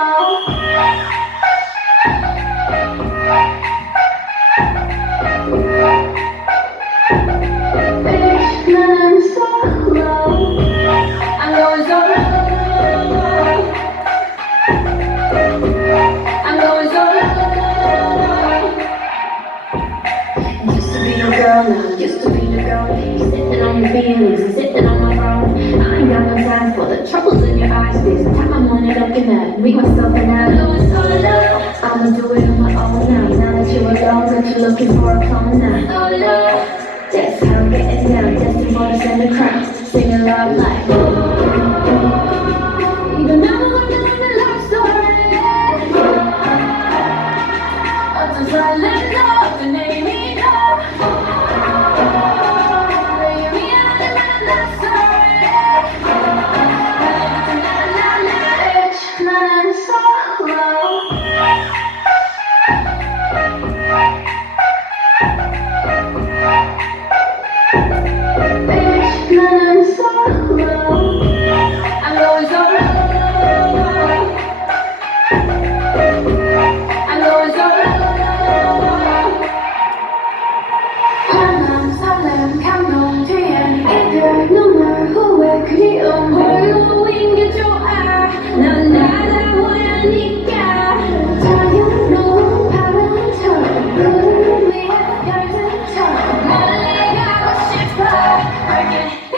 Used to be your girl, now used to be your girl. You sitting on your feelings and we were something I lose all alone. I was on my own now. Now that you're alone, that you're looking for a clone now. Oh Lord, that's how I'm getting down. That's the voice and the crown. singing aloud like. Oregon.